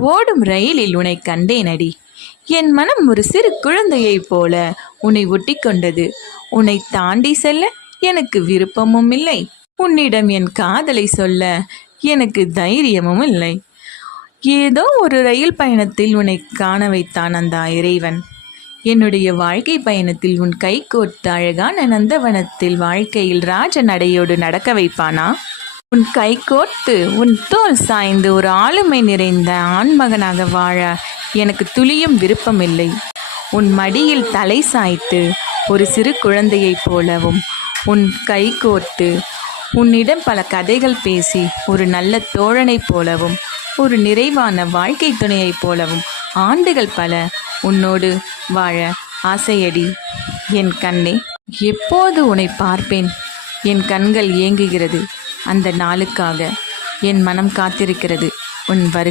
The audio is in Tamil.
ஓடும் ரயிலில் உன்னை கண்டேனடி. என் மனம் ஒரு சிறு குழந்தையைப் போல உன்னை ஒட்டி கொண்டது. உன்னை தாண்டி செல்ல எனக்கு விருப்பமும் இல்லை. உன்னிடம் என் காதலை சொல்ல எனக்கு தைரியமும் இல்லை. ஏதோ ஒரு ரயில் பயணத்தில் உன்னை காண வைத்தான் அந்த இறைவன். என்னுடைய வாழ்க்கை பயணத்தில் உன் கை கோர்த்து அழகான நந்தவனத்தில் வாழ்க்கையில் ராஜ நடையோடு நடக்க வைப்பானா? உன் கை கோர்த்து உன் தோல் சாய்ந்து ஒரு ஆளுமை நிறைந்த ஆண்மகனாக வாழ எனக்கு துளியும் விருப்பமில்லை. உன் மடியில் தலை சாய்த்து ஒரு சிறு குழந்தையைப் போலவும் உன் கை கோர்த்து உன்னிடம் பல கதைகள் பேசி ஒரு நல்ல தோழனைப் போலவும் ஒரு நிறைவான வாழ்க்கை துணையைப் போலவும் ஆண்டுகள் பல உன்னோடு வாழ ஆசையடி என் கண்ணே. எப்போது உன்னை பார்ப்பேன்? என் கண்கள் ஏங்குகிறது. அந்த நாளுக்காக என் மனம் காத்திருக்கிறது. உன்